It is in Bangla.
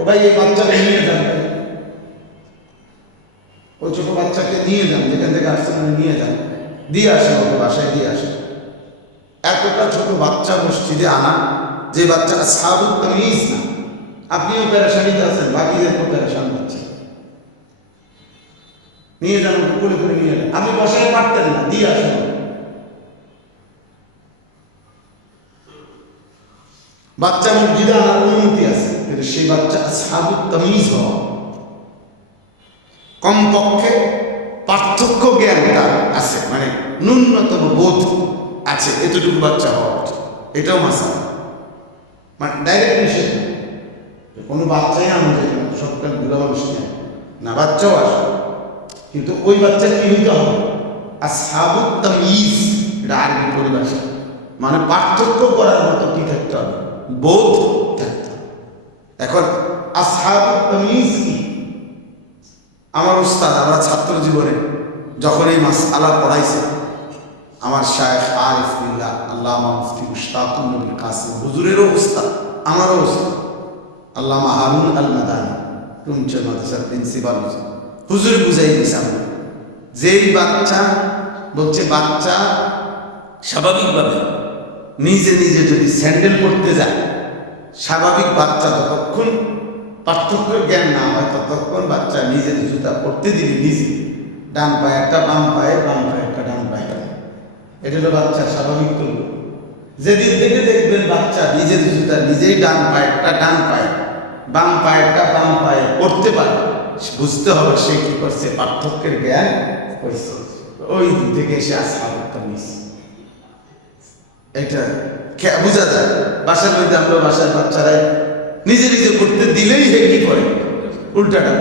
ও এই বাচ্চাকে নিয়ে যান। ওই ছোট বাচ্চাকে নিয়ে যান, যেখান থেকে আসছেন নিয়ে যান। দিয়ে আসেন ওকে বাসায়, দিয়ে আসেন। এতটা ছোট বাচ্চা মসজিদে আনা, যে বাচ্চাটা সাবুক না। আপনিও আছেন, বাকিদেরকেও প্যারেশান হচ্ছে নিয়ে যান করে নিয়ে যান। আপনি বসায় পারতেন না, দিয়ে আসেন বাচ্চা মসজিদে আনার অনুমতি আছে। কিন্তু সেই বাচ্চা সাবুক তামিজ হওয়া। কমপক্ষে পার্থক্য জ্ঞান তার আছে মানে ন্যূনতম বোধ আছে, এতটুকু বাচ্চা হওয়া এটাও মাসা মানে ডাইরেক্ট নিষেধ কোনো বাচ্চাই আনা যায় না সবকাল বুড়া মানুষ না বাচ্চাও আসে কিন্তু ওই বাচ্চা কি হইতে হবে? আর সাবুক তামিজ। এটা আরবি পরিভাষা। মানে পার্থক্য করার মতো কি থাকতে হবে? বোধ থাকতে হবে এখন আসহাবুত তামিজ কি আমার উস্তাদ, আমরা ছাত্র জীবনে যখন এই মাস আলা পড়াইছে, আমার শায়েখ আরিফ বিল্লাহ, আল্লামা মুফতি মুশতাকুর নবী কাসিম হুজুরেরও উস্তাদ, আমারও উস্তাদ। আল্লামা হারুন আল মাদানি টুমচে মাদ্রাসার প্রিন্সিপাল হুজুর। বুঝাই দিয়েছে আমরা যেই বাচ্চা বলছে, বাচ্চা, স্বাভাবিকভাবে নিজে নিজে যদি স্যান্ডেল পড়তে যায়, স্বাভাবিক বাচ্চা ততক্ষণ পার্থক্য জ্ঞান না হয়, ততক্ষণ বাচ্চা নিজের জুতা পড়তে দিলে নিজে। ডান পায়ে একটা, বাম পায়ে বাম পায়ে একটা, ডান পায়ে এটা হলো বাচ্চার স্বাভাবিক তুল্য। যেদিন থেকে দেখবেন বাচ্চা নিজের জুতা নিজেই ডান পায়ে একটা, ডান পায়ে, বাম পায়ে একটা, বাম পায়ে পড়তে পারে বুঝতে হবে সে কি করছে, পার্থক্যের জ্ঞান হয়েছে ওই দিক থেকে এসে আসা মিস। এটা বোঝা যায়। বাসার মধ্যে আমরা বাসার বাচ্চারা নিজে নিজে করতে দিলেই হে কি করে উল্টাটা।